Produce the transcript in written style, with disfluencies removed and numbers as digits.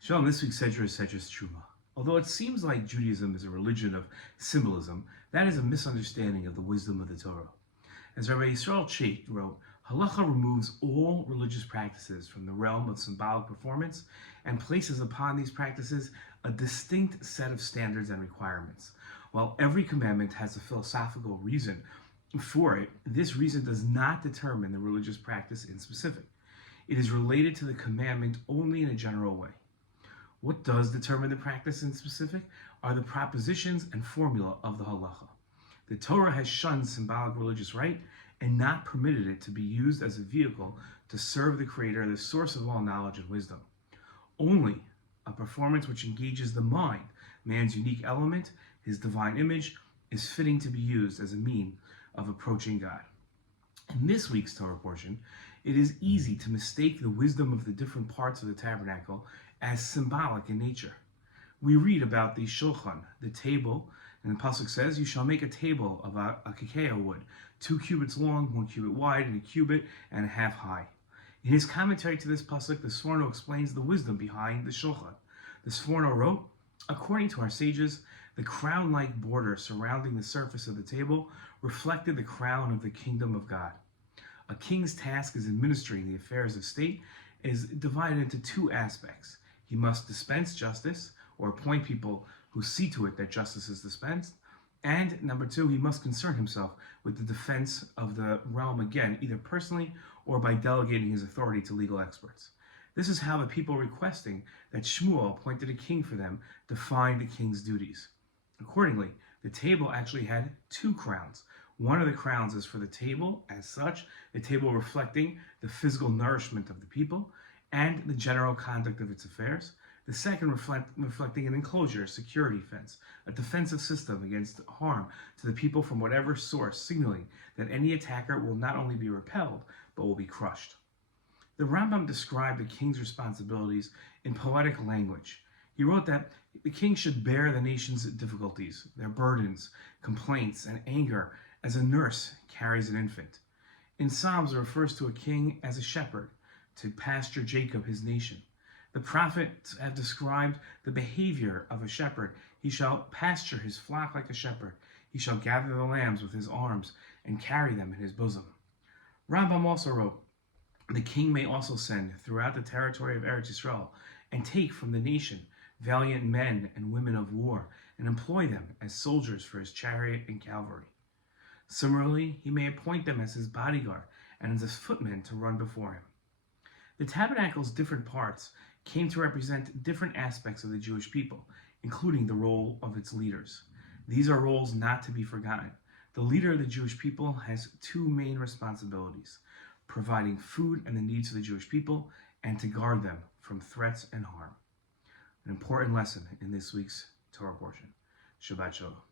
Shalom, this week's Sedra is Sedra Terumah. Although it seems like Judaism is a religion of symbolism, that is a misunderstanding of the wisdom of the Torah. As Rabbi Yisrael Chait wrote, Halacha removes all religious practices from the realm of symbolic performance and places upon these practices a distinct set of standards and requirements. While every commandment has a philosophical reason for it, this reason does not determine the religious practice in specific. It is related to the commandment only in a general way. What does determine the practice in specific are the propositions and formula of the halacha. The Torah has shunned symbolic religious rite and not permitted it to be used as a vehicle to serve the Creator, the source of all knowledge and wisdom. Only a performance which engages the mind, man's unique element, his divine image, is fitting to be used as a mean of approaching God. In this week's Torah portion, it is easy to mistake the wisdom of the different parts of the tabernacle as symbolic in nature. We read about the shulchan, the table, and the pasuk says, "You shall make a table of acacia wood, 2 cubits long, 1 cubit wide, and 1 cubit and a half high." In his commentary to this pasuk, the Sforno explains the wisdom behind the shulchan. The Sforno wrote, "According to our sages, the crown-like border surrounding the surface of the table reflected the crown of the kingdom of God. A king's task as administering the affairs of state is divided into 2 aspects. He must dispense justice, or appoint people who see to it that justice is dispensed. And number 2, he must concern himself with the defense of the realm again, either personally or by delegating his authority to legal experts. This is how the people requesting that Shmuel appointed a king for them defined the king's duties. Accordingly, the table actually had 2 crowns. One of the crowns is for the table as such, the table reflecting the physical nourishment of the people and the general conduct of its affairs. The second reflecting an enclosure, a security fence, a defensive system against harm to the people from whatever source, signaling that any attacker will not only be repelled, but will be crushed." The Rambam described the king's responsibilities in poetic language. He wrote that the king should bear the nation's difficulties, their burdens, complaints, and anger as a nurse carries an infant. In Psalms, it refers to a king as a shepherd, to pasture Jacob, his nation. The prophets have described the behavior of a shepherd. He shall pasture his flock like a shepherd. He shall gather the lambs with his arms and carry them in his bosom. Rambam also wrote, "The king may also send throughout the territory of Eretz Yisrael and take from the nation valiant men and women of war and employ them as soldiers for his chariot and cavalry. Similarly, he may appoint them as his bodyguard and as his footmen to run before him." The tabernacle's different parts came to represent different aspects of the Jewish people, including the role of its leaders. These are roles not to be forgotten. The leader of the Jewish people has 2 main responsibilities: providing food and the needs of the Jewish people, and to guard them from threats and harm. An important lesson in this week's Torah portion. Shabbat Shalom.